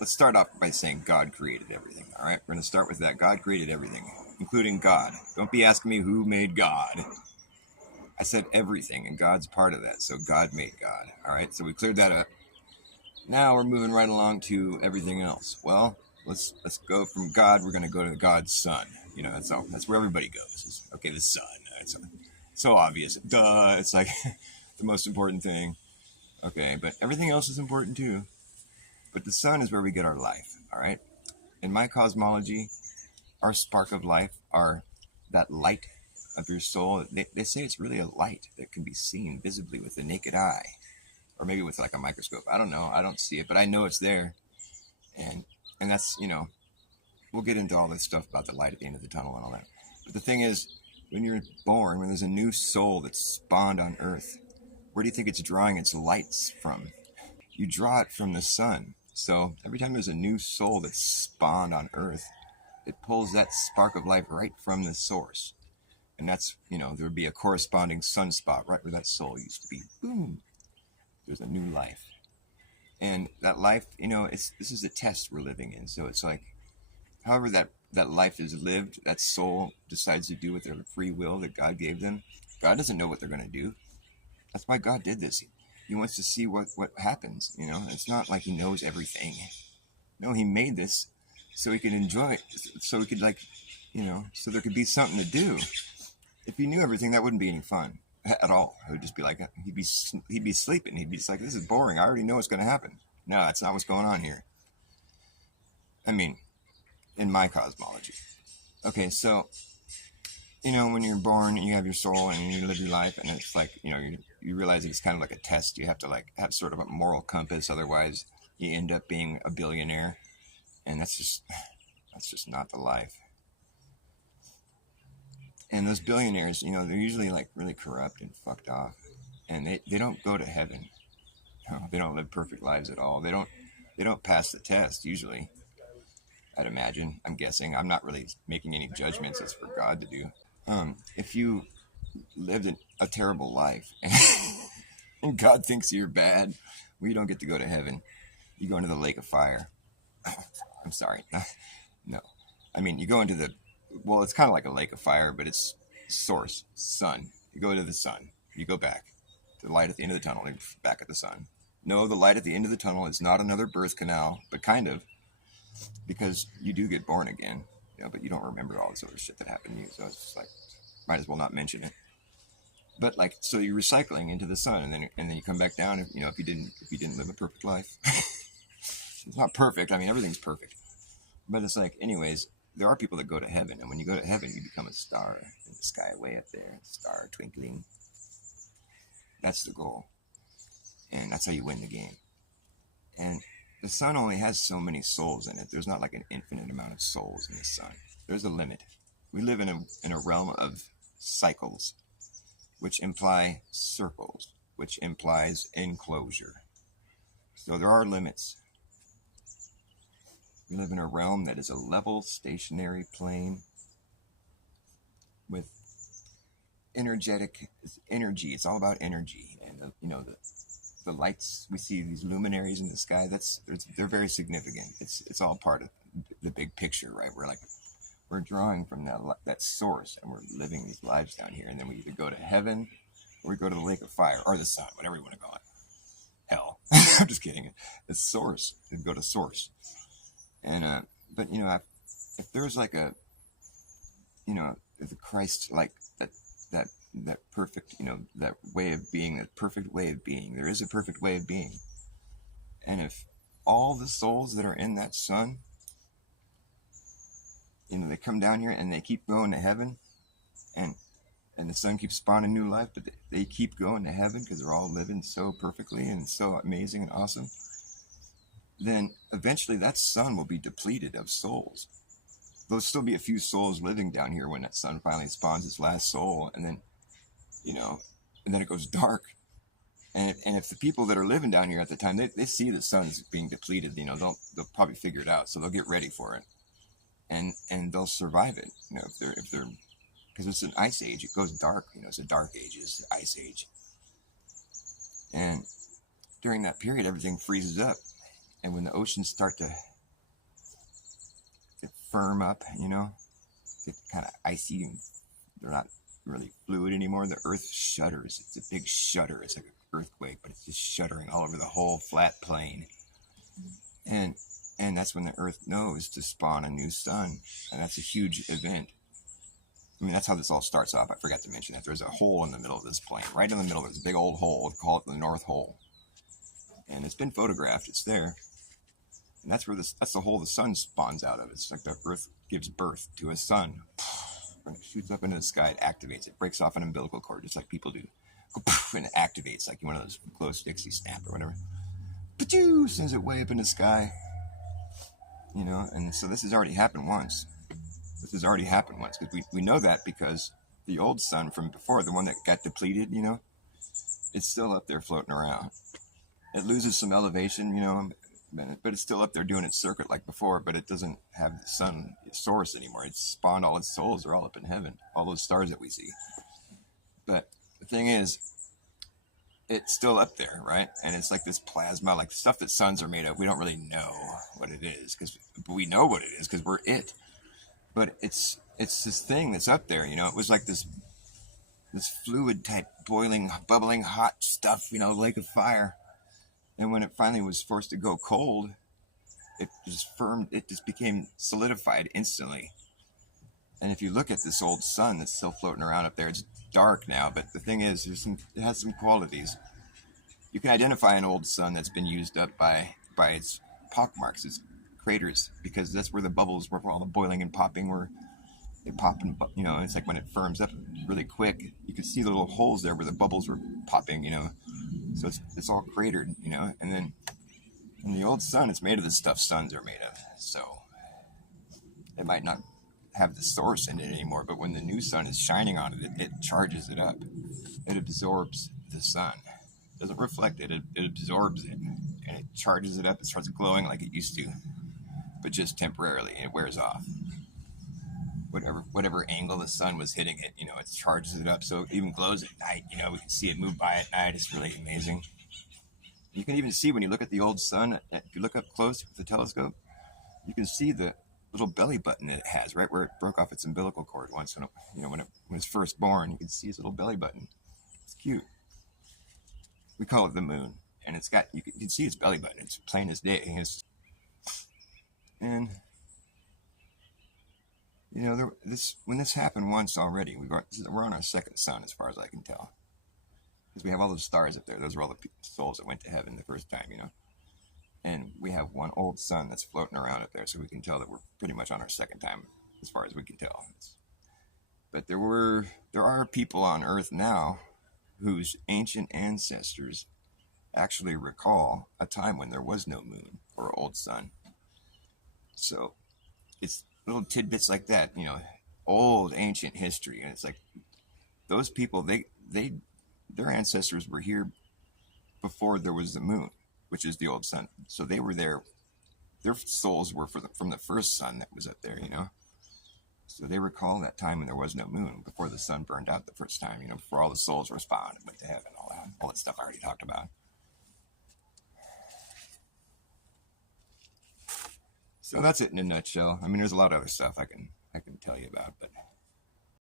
let's start off by saying God created everything. All right, we're going to start with that. God created everything, including God. Don't be asking me who made God. I said everything, and God's part of that. So God made God. All right, so we cleared that up. Now we're moving right along to everything else. Well, let's go from God. We're going to go to God's Son. You know, that's all. That's where everybody goes. Okay, the Son. It's so obvious. Duh. It's like the most important thing. Okay, but everything else is important too. But the sun is where we get our life. All right. In my cosmology, our spark of life, that light of your soul. They say it's really a light that can be seen visibly with the naked eye, or maybe with like a microscope. I don't know. I don't see it, but I know it's there. And that's, we'll get into all this stuff about the light at the end of the tunnel and all that. But the thing is, when you're born, when there's a new soul that's spawned on Earth, where do you think it's drawing its lights from? You draw it from the sun. So every time there's a new soul that's spawned on Earth, it pulls that spark of life right from the source. And that's, there would be a corresponding sunspot right where that soul used to be. Boom. There's a new life. And that life, this is a test we're living in. So it's like, however that life is lived, that soul decides to do with their free will that God gave them. God doesn't know what they're going to do. That's why God did this. He wants to see what happens. It's not like he knows everything. No, he made this so he could enjoy it, so he could so there could be something to do. If he knew everything, that wouldn't be any fun at all. It would just be like he'd be sleeping. He'd be just like, this is boring. I already know what's going to happen. No, that's not what's going on here. I mean, in my cosmology. Okay, so when you're born and you have your soul and you live your life, and it's like you realize it's kind of like a test. You have to have sort of a moral compass, otherwise you end up being a billionaire, and that's just not the life. And those billionaires, they're usually like really corrupt and fucked off, and they don't go to heaven. No, they don't live perfect lives at all. They don't pass the test usually. I'd imagine. I'm guessing. I'm not really making any judgments. It's for God to do. If you lived a terrible life and God thinks you're bad, well, you don't get to go to heaven. You go into the lake of fire. I'm sorry. No. I mean, you go into it's kind of like a lake of fire, but it's source, sun. You go to the sun. You go back to the light at the end of the tunnel. You're back at the sun. No, the light at the end of the tunnel is not another birth canal, but kind of, because you do get born again, but you don't remember all this other shit that happened to you. So it's just like, might as well not mention it. But so you're recycling into the sun, and then you come back down. If you didn't live a perfect life, it's not perfect. I mean, everything's perfect, but it's like, anyways, there are people that go to heaven, and when you go to heaven, you become a star in the sky, way up there, star twinkling. That's the goal, and that's how you win the game. And the sun only has so many souls in it. There's not like an infinite amount of souls in the sun. There's a limit. We live in a realm of cycles, which imply circles, which implies enclosure. So there are limits. We live in a realm that is a level, stationary plane with energetic energy. It's all about energy, and the lights we see, these luminaries in the sky. They're very significant. It's all part of the big picture, right? We're drawing from that source, and we're living these lives down here, and then we either go to heaven or we go to the lake of fire, or the sun, whatever you want to call it. Hell. I'm just kidding. The source. We go to source. And but if there's like a the Christ, like that perfect, that way of being, that perfect way of being, there is a perfect way of being. And if all the souls that are in that sun, they come down here and they keep going to heaven, and the sun keeps spawning new life, but they keep going to heaven because they're all living so perfectly and so amazing and awesome, then eventually that sun will be depleted of souls. There'll still be a few souls living down here when that sun finally spawns its last soul, and then it goes dark. And if the people that are living down here at the time, they see the sun's being depleted, they'll probably figure it out, so they'll get ready for it, and they'll survive it. If they're because it's an ice age, it goes dark. It's a dark age, it's the ice age, and during that period, everything freezes up. And when the oceans start to get firm up, get kind of icy and they're not really fluid anymore, the earth shudders. It's a big shudder. It's like an earthquake, but it's just shuddering all over the whole flat plane. And that's when the earth knows to spawn a new sun. And that's a huge event. I mean, that's how this all starts off. I forgot to mention that there's a hole in the middle of this plane. Right in the middle, there's a big old hole. We call it the North Hole. And it's been photographed. It's there. And that's the hole the sun spawns out of. It's like the earth gives birth to a sun. And it shoots up into the sky. It activates. It breaks off an umbilical cord, just like people do. And it activates like one of those glow sticks you snap or whatever. Sends it way up in the sky. And so this has already happened once. Because we know that because the old sun from before, the one that got depleted, it's still up there floating around. It loses some elevation, but it's still up there doing its circuit like before, but it doesn't have the sun source anymore. It's spawned all its souls. They're all up in heaven, all those stars that we see. But the thing is, it's still up there, right? And it's like this plasma, like the stuff that suns are made of. We don't really know what it is, but we know what it is because we're it. But it's this thing that's up there, It was like this fluid type, boiling, bubbling, hot stuff, lake of fire. And when it finally was forced to go cold, it just became solidified instantly. And if you look at this old sun that's still floating around up there, it's dark now, but the thing is, it has some qualities. You can identify an old sun that's been used up by its pockmarks, its craters, because that's where the bubbles, where all the boiling and popping were. They pop and, it's like when it firms up really quick, you can see the little holes there where the bubbles were popping, So it's all cratered, and then in the old sun, it's made of the stuff suns are made of. So it might not have the source in it anymore, but when the new sun is shining on it, it charges it up. It absorbs the sun. It doesn't reflect it, it absorbs it, and it charges it up. It starts glowing like it used to, but just temporarily, and it wears off. Whatever angle the sun was hitting it, it charges it up so it even glows at night. We can see it move by at night. It's really amazing. You can even see when you look at the old sun, if you look up close with the telescope, you can see the little belly button that it has right where it broke off its umbilical cord once when it was first born. You can see its little belly button. It's cute. We call it the moon, and you can see its belly button. It's plain as day. When this happened once already, we're on our second sun as far as I can tell, because we have all those stars up there. Those are all the souls that went to heaven the first time, and we have one old sun that's floating around up there, so we can tell that we're pretty much on our second time as far as we can tell. But there are people on Earth now whose ancient ancestors actually recall a time when there was no moon or old sun. So it's little tidbits like that, old ancient history, and it's like those people, their ancestors were here before there was the moon, which is the old sun. So they were there. Their souls were from the first sun that was up there, So they recall that time when there was no moon, before the sun burned out the first time, before all the souls were spawned and went to heaven, all that stuff I already talked about. So that's it in a nutshell. I mean, there's a lot of other stuff I can tell you about, but